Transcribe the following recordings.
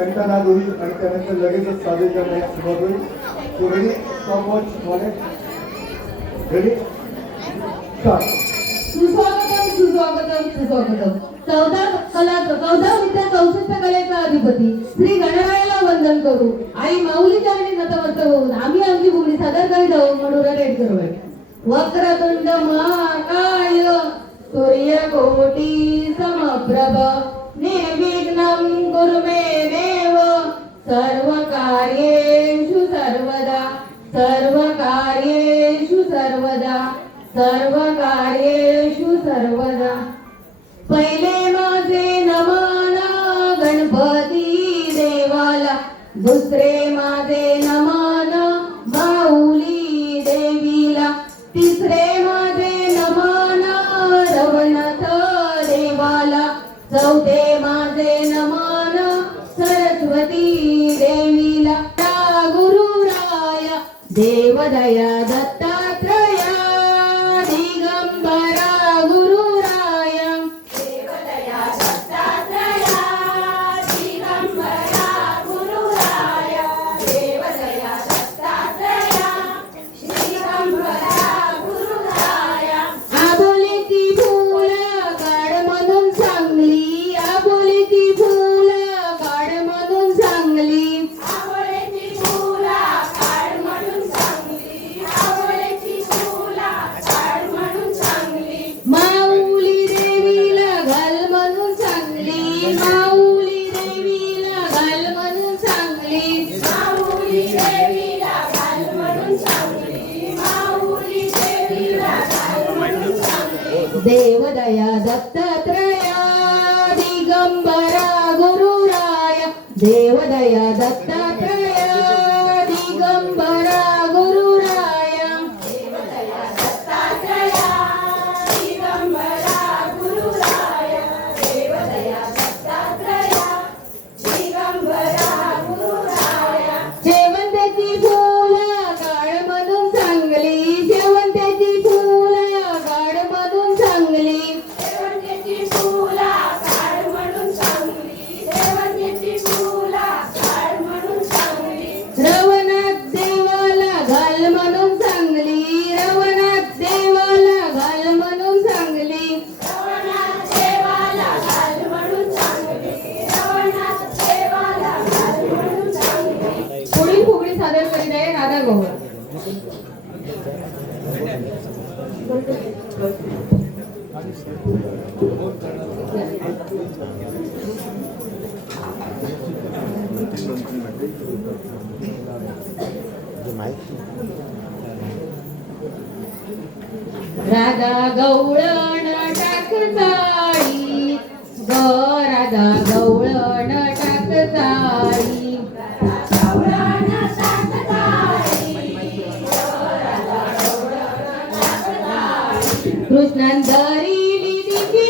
घंटानाद होईल आणि त्यानंतर लगेचच सादरीकरणाला सुरुवात होईल. So ready stop watch wallet ready start सुस्वागतम सुस्वागतम सुस्वागतम. चौदा कला चौदा विद्या चौसष्ट कलेचा अधिपती. श्री गणरायाला वंदन करू. आई माऊली चरणी नतमस्त होऊन आम्ही आमची भूमी सादर करीत आहोत. म्हणून रेड करू वक्रतुंड महाकाय. सूर्य कोटी समप्रभ. निर्विघ्नं गुरुमे सर्व कार्येषु सर्वदा सर्व कार्येषु सर्वदा सर्व देवदया दत्तात्रया. राधा गवळण टाकताळी ग राधा गवळण टाकताळी कृष्णान तिची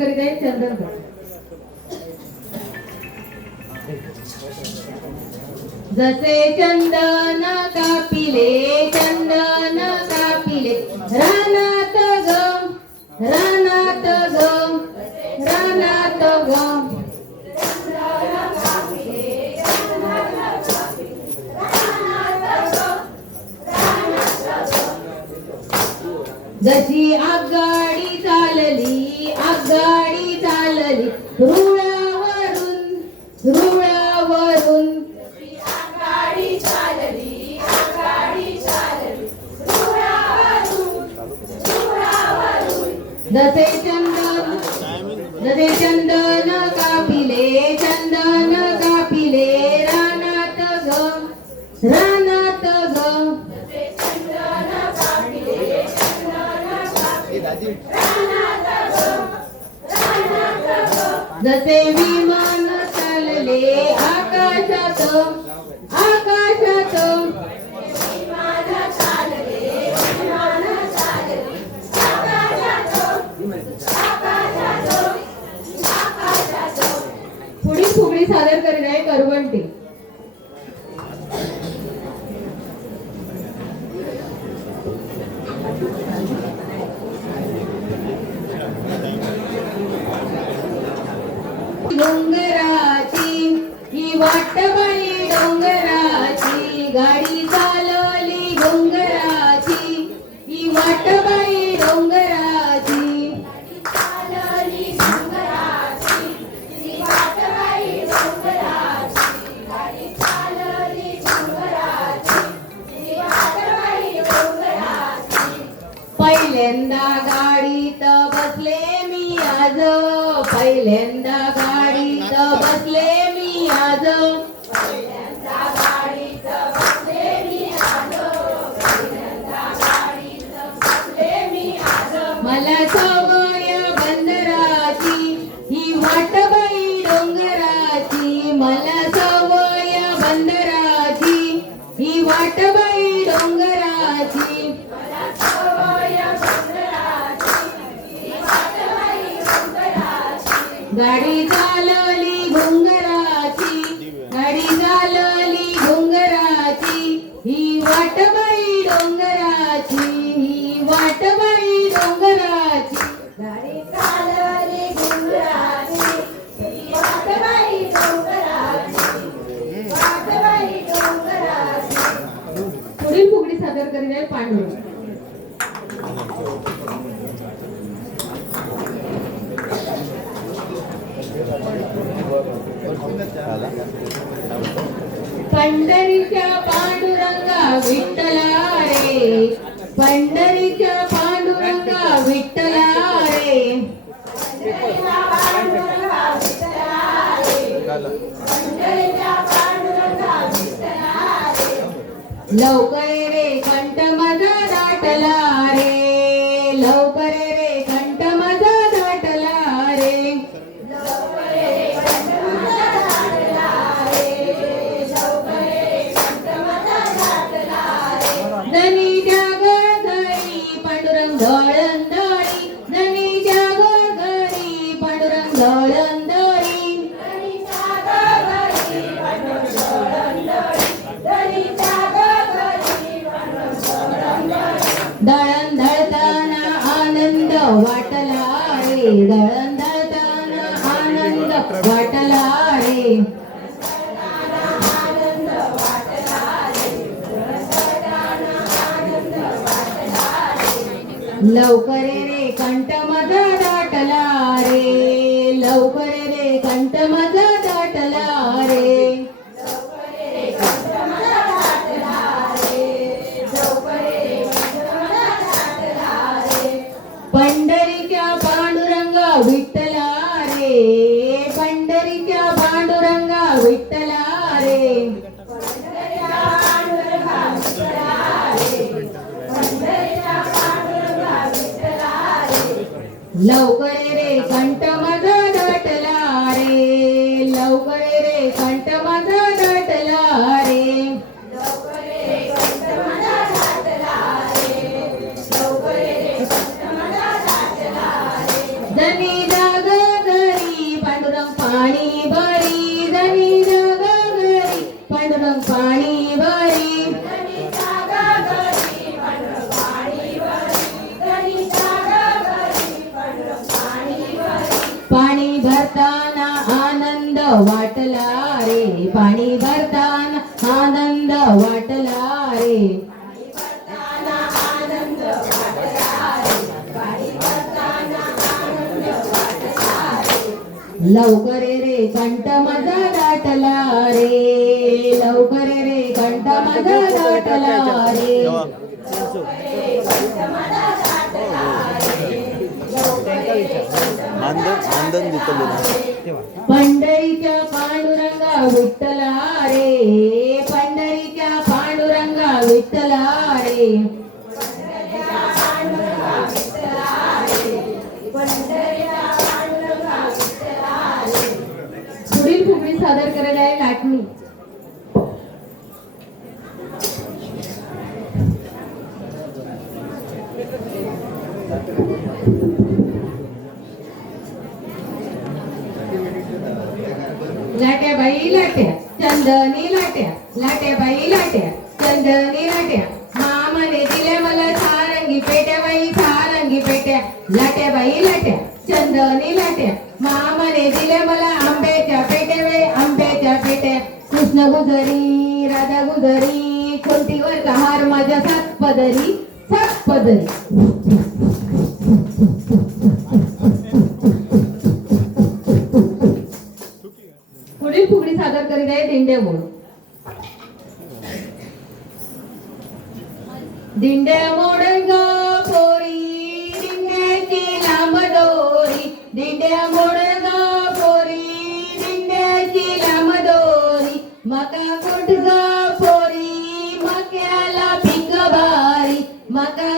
करीत आहे चंदन जसे चंदन कापिले चंदन कापिले रानात ग रानात ग रानात ग जशी आगळ चालली रुळावरून रुळावरून जसे चंदन जसे चंदन कापिले चंदन कापिले जसे विमान चालले आकाशात आकाशात पुढील फुगडी सादर करणार करवंटे. डोंगराची ही वाट मला सावया बंदराची ही वाटबाई डोंगराची. मला सावया बंदराची ही वाटबाई डोंगराची. गाडी विजय पांडू पंढरीच्या पांडुरंगा विठ्ठला रे पंढरीच्या पांडुरंगा विठ्ठला रे लवकर ಸೌಕರ್ಯ वाटला रे पाणी भरताना आनंद वाटला रे लवकर रे कंठ मजा दाटला रे लवकर रे कंठ मजा दाटला रे आनंद आनंद விட்டலாரே राजा गुदरी कोणतीवर का हार माझ्या सात पदरी सात पदरी. पुढील फुगडी सादर करीत आहे दिंड्या बोल दिंड्या मोड ग पोरी दिंड्याची लांब दोरी दिंड्या मोड मका कुठ पोरी मक्याला पिक भारी मका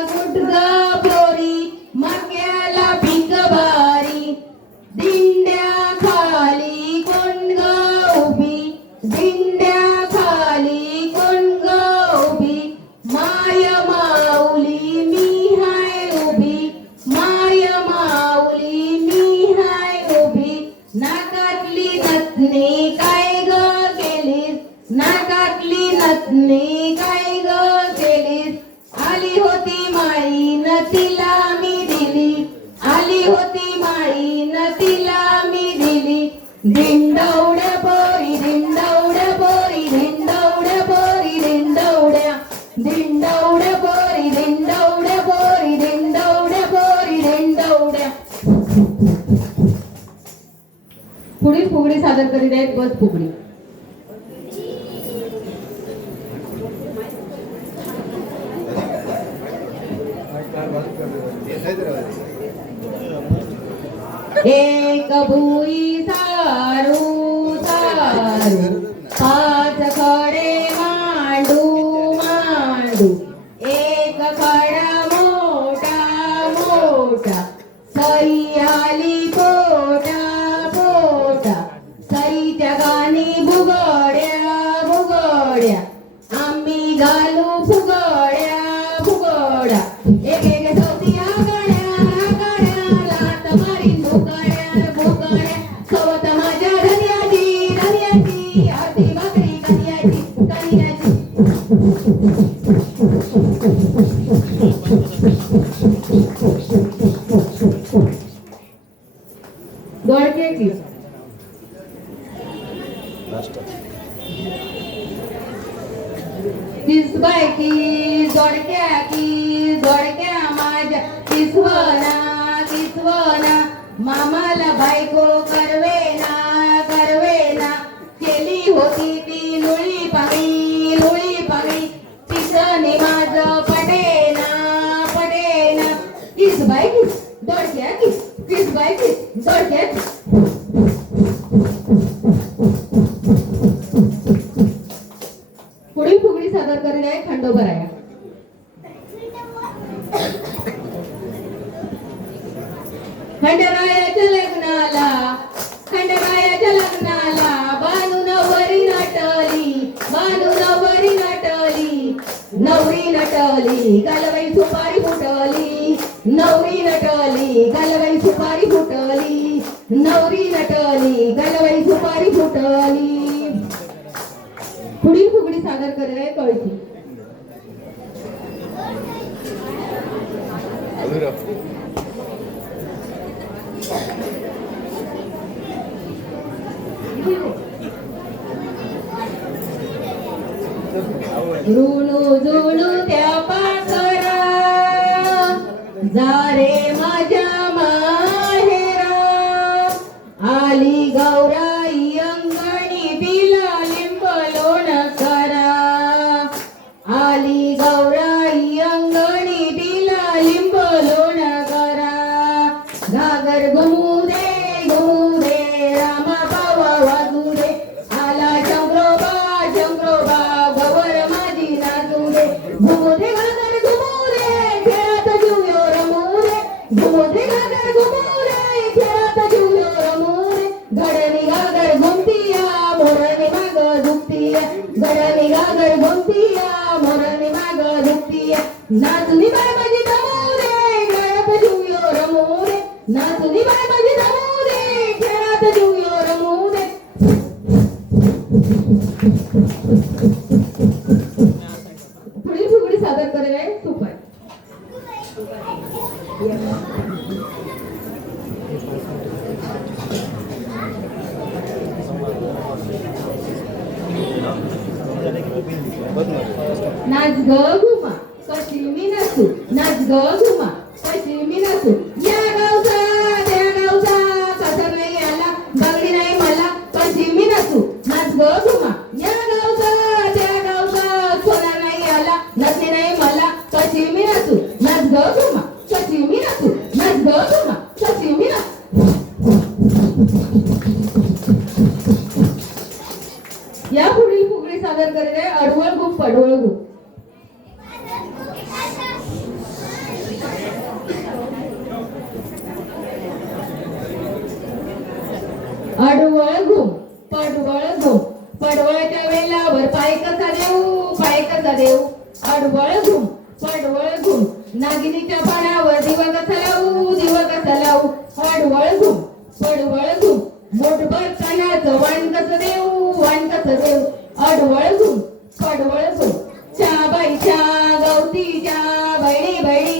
एक भुई झुलू झुलू त्या पाखरा. जा रे गडाने गागर घुमतीया मोराने माग दुखतीया नाचुनी बाय पडवळ घुम. मोठभर कानाचं वाणकच देऊ वाणकच देऊ. अडवळ घुम पडवळ घुम. च्या बाईच्या गवतीच्या बहिणी बहिणींच्या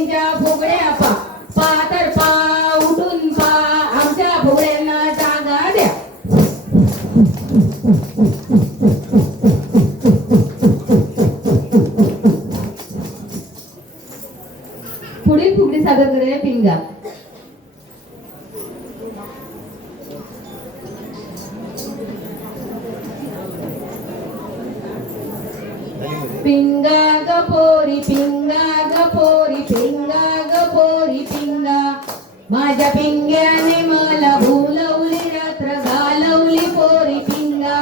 माझ्या पिंग्याने मला भुलवली रात्र घालवली पोरी पिंगा.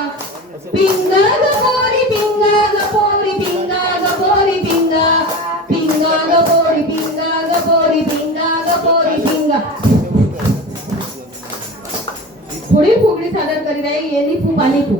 पिंगा ग पोरी पिंगा ग पोरी पिंगा ग पोरी पिंगा. पिंगा ग पोरी पिंगा ग पोरी पिंगा ग पोरी पिंगा. पुढील फुगडी सादर करीत आहे येणी फू पाणी फू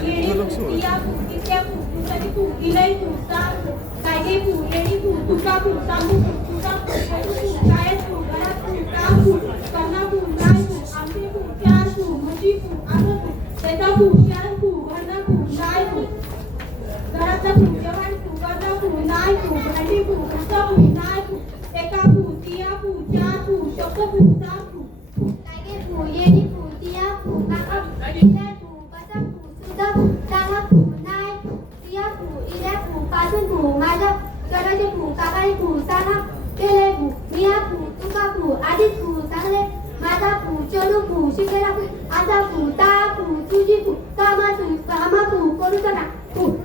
काळजी तुझं लक्ष होईल काही काही शिकला आता shi ke la asa phù ta phù tu ji phù ka पू काय ka ma phù ko lu ka na तुझ्या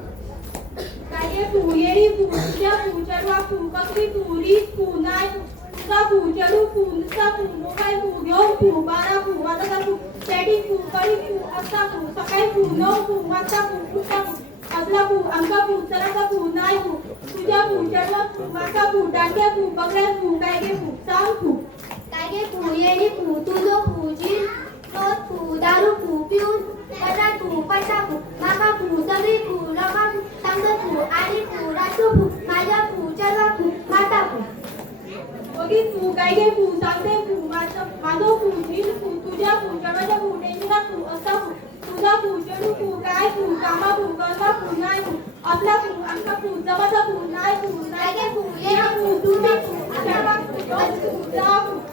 फू चरवा फू ककरी फू रीत फू नाय फू तुझा फू चलू फू नुसता फू मोबाईल फू घेऊन फू बारा फू वाजता पू चॅटिंग पू कडी पू असता पू सकाळी पू नऊ पू वाजता पू फुटता पू असला फू अंका फू चलाचा पू नाय पू तुझ्या फू चरवा फू वाजता फू डांग्या फू बगड्या फू गायगे पू सांग पू काय तागे पुयेली पुतुलो पुजील तो पु दारू पु पिऊन त्याचा तू पैसा पु माका पु सगळी पु रकम पु आणि पु रासू पु माझ्या पूजाला चलवा पु माता पु ओगी पु काय घे पु सांगते पु माझं माझं पु पु तुझ्या पु जमाच्या पु डेंजरा पु असा पु तुझा पु चेडू पू काय पु कामा पु गरबा पु नाय पु आपला पु आमचा पु जमाचा पु नाय पु नाय घे पु पु तुझा पु आता पु जा पु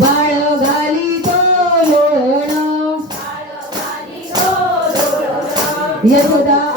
बाळ घाली तो लोळण. यशोदा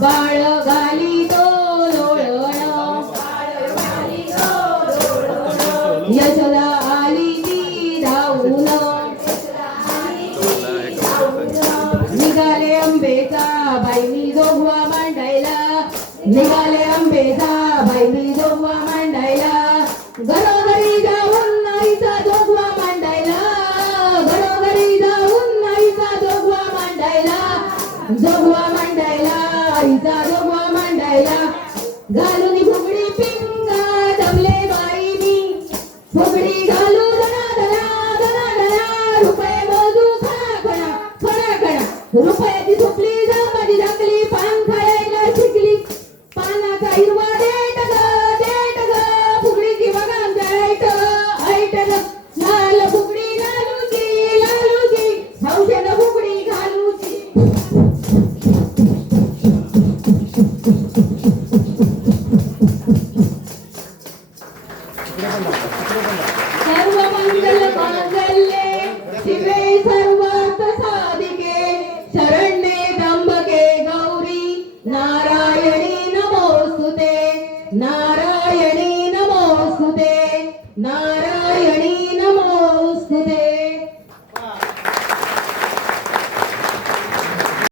बाळ